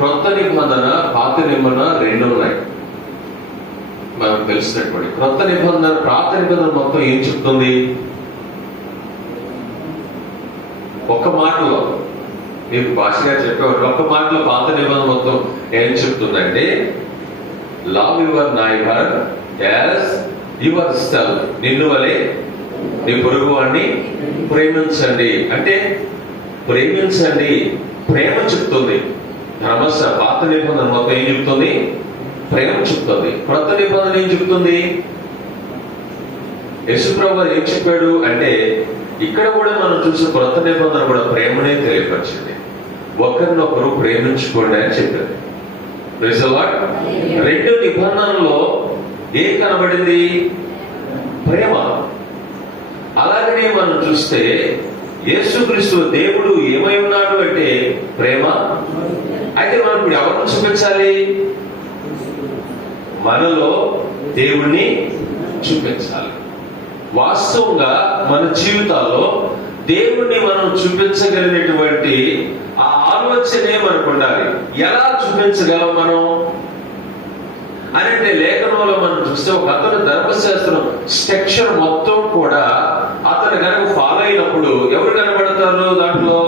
క్రొత్త నిబంధన, పాత నిబంధన రెండు ఉన్నాయి మనకు తెలిసినటువంటి. క్రొత్త నిబంధన, పాత నిబంధన మొత్తం ఏం చెప్తుంది? ఒక్క మాటలో మీకు భాషగా చెప్పేవాడు, ఒక్క మాటలో పాత నిబంధన మొత్తం ఏం చెప్తుందంటే, love your neighbour as your self. నిన్ను వలె నీ పొరుగు వాడిని ప్రేమించండి. అంటే ప్రేమించండి, ప్రేమ చెప్తుంది. ధర్మశాస్త్ర పాత నిబంధన మొత్తం ఏం చెప్తుంది? ప్రేమ చెప్తుంది. క్రొత్త నిబంధన ఏం చెప్తుంది? యేసుప్రభు ఏం చెప్పాడు అంటే, ఇక్కడ కూడా మనం చూసిన క్రొత్త నిబంధన కూడా ప్రేమనే తెలియపరిచింది. ఒకరినొకరు ప్రేమించుకోండి అని చెప్పారు. రెండు నిబంధనలో ఏం కనబడింది? ప్రేమ. అలాగనే మనం చూస్తే యేసుక్రీస్తు దేవుడు ఏమై ఉన్నాడు అంటే ప్రేమ. అయితే మనం ఇప్పుడు ఎవరిని చూపించాలి? మనలో దేవుణ్ణి చూపించాలి. వాస్తవంగా మన జీవితాల్లో దేవుణ్ణి మనం చూపించగలిగినటువంటి ఆ ఆలోచనే మనకు ఉండాలి. ఎలా చూపించగలం మనం అంటే, లేఖనంలో మనం చూస్తే ఒక అతను ధర్మశాస్త్రం స్ట్రక్చర్ మొత్తం కూడా అతను కనుక ఫాలో అయినప్పుడు ఎవరు కనబడతారు? దాంట్లో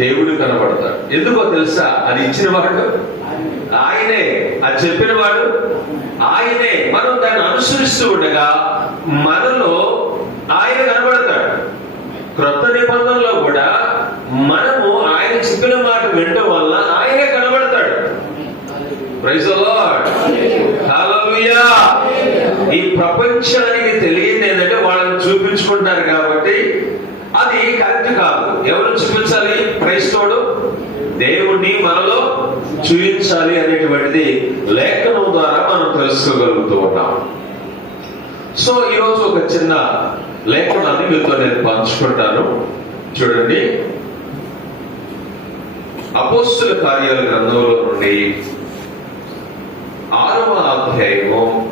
దేవుడు కనబడతాడు. ఎందుకో తెలుసా? అది ఇచ్చిన వాడు ఆయనే, అది చెప్పిన వాడు ఆయనే. మనం దాన్ని అనుసరిస్తూ ఉండగా మనలో ఆయన కనబడతాడు. క్రొత్త నిబంధనలో కూడా మనము ఆయన చెప్పిన మాట వినడం వల్ల ఆయనే కనబడతాడు. ప్రైజ్ ది లార్డ్, హల్లెలూయా. ఈ ప్రపంచానికి తెలియదు ఏంటంటే వాళ్ళని చూపించుకుంటారు కాబట్టి అది కరెక్ట్ కాదు. ఎవరు చూపించాలి? క్రైస్తవుడు దేవుణ్ణి మనలో చూపించాలి అనేటువంటిది లేఖనం ద్వారా మనం తెలుసుకోగలుగుతూ ఉన్నాం. సో ఈరోజు ఒక చిన్న లేఖనాన్ని మీతో నేను పంచుకుంటాను. చూడండి, అపోస్తుల కార్యాల గ్రంథంలో నుండి 6వ అధ్యాయము